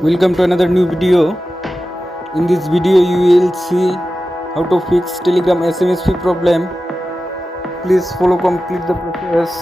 Welcome to another new video. In this video you will see how to fix Telegram SMS fee problem. Please follow complete the process.